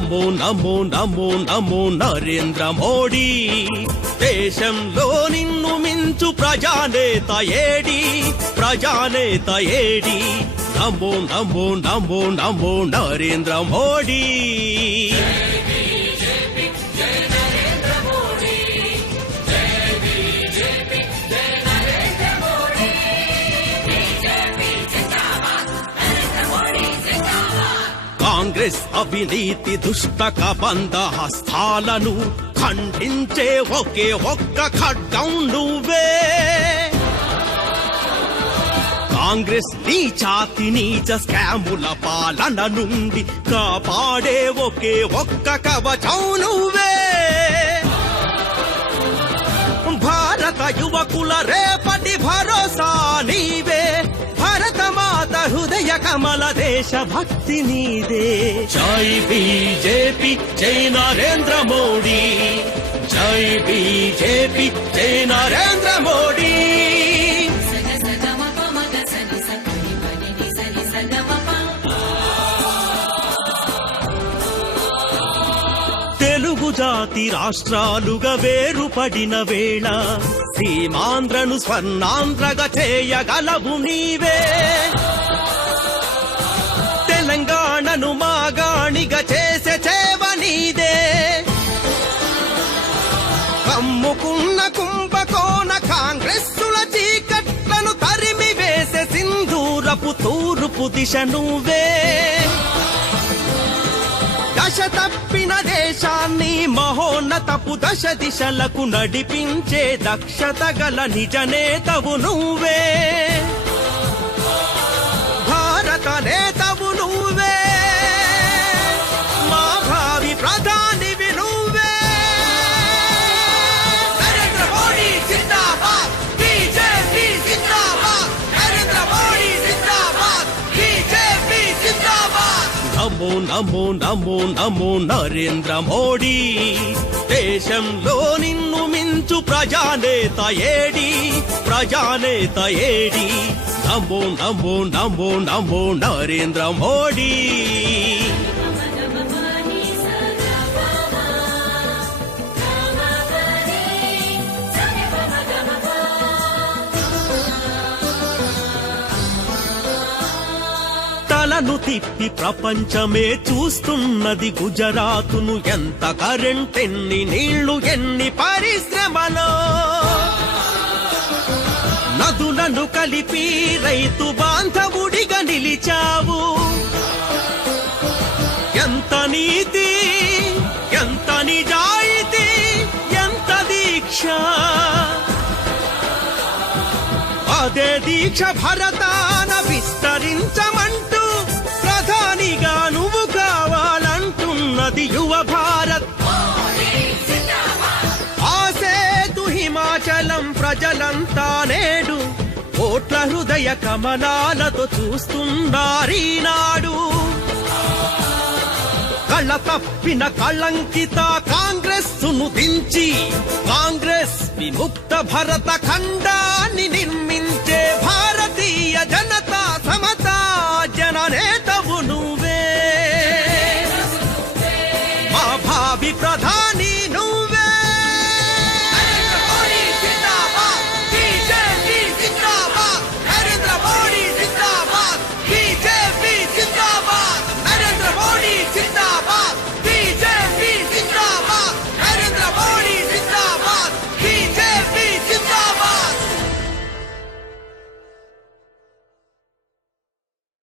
నమో నమో నమో నమో నరేంద్ర మోడీ దేశంలో నిన్ను మించు ప్రజానేత AD ప్రజానేత AD నమో నమో నమో నమో నరేంద్ర మోడీ కాంగ్రెస్ అవినీతి దుష్ట కబంధ హస్తాలను ఖండించే ఒకే ఒక్క ఖడ్గం నువ్వే కాంగ్రెస్ నీచాతి నీచ స్కాముల పాలన నుండి కాపాడే ఒకే ఒక్క కవచం నువ్వే భారత యువకుల రేపటి భరోసా నీవే భారత మాత హృదయ కమల దేశ భక్తి నీదే జై బీజేపీ జై నరేంద్ర మోడీ జై బీజేపీ జై నరేంద్ర మోడీ తెలుగు జాతి రాష్ట్రాలుగా వేరుపడిన వేళ సీమాంధ్రను స్వర్ణాంధ్రగా చేయగలవు నీవే తెలంగాణను మాగాణిగా చేసే చేవ నీదే కమ్ముకున్న కుంభకోణ కాంగ్రెస్సుల చీకట్లను తరిమి వేసే సింధూరపు తూర్పు దిశ నువ్వే దశ తప్పిన దేశాన్ని మహోన్నతపు దశ దిశలకు నడిపించే దక్షత గల నిజ నేతవు నువ్వే భారత నేతవు నువ్వే మా భావి ప్రధానివి నువ్వే నరేంద్ర మోడీ జిందాబాద్ బీజేపీ జిందాబాద్ నరేంద్ర మోడీ జిందాబాద్ బీజేపీ జిందాబాద్ నమో నమో నమో నమో నరేంద్ర మోడీ దేశంలో నిన్ను మించు ప్రజానేత ఏడి ప్రజానేత ఏడి నమో నమో నమో నమో నరేంద్ర మోడీ తలను తిప్పి ప్రపంచమే చూస్తున్నది గుజరాతును ఎంత కరెంట్ ఎన్ని నీళ్లు ఎన్ని పరిశ్రమలో నదులను కలిపి రైతు బాంధవుడిగా నిలిచావు ఎంత నీతి ఎంత నిజాయితీ ఎంత దీక్ష అదే దీక్ష భరతాన విస్తరించమంటూ ప్రధానిగా నువ్వు కావాలంటున్నది యువ భారత్ ఆసేతు హిమాచలం ప్రజలంతా నేడు కోట్ల హృదయ కమలాలతో చూస్తున్నారీనాడు కళ్ళ తప్పిన కళంకిత కాంగ్రెస్ ను దించి కాంగ్రెస్ విముక్త భరత ఖండాన్ని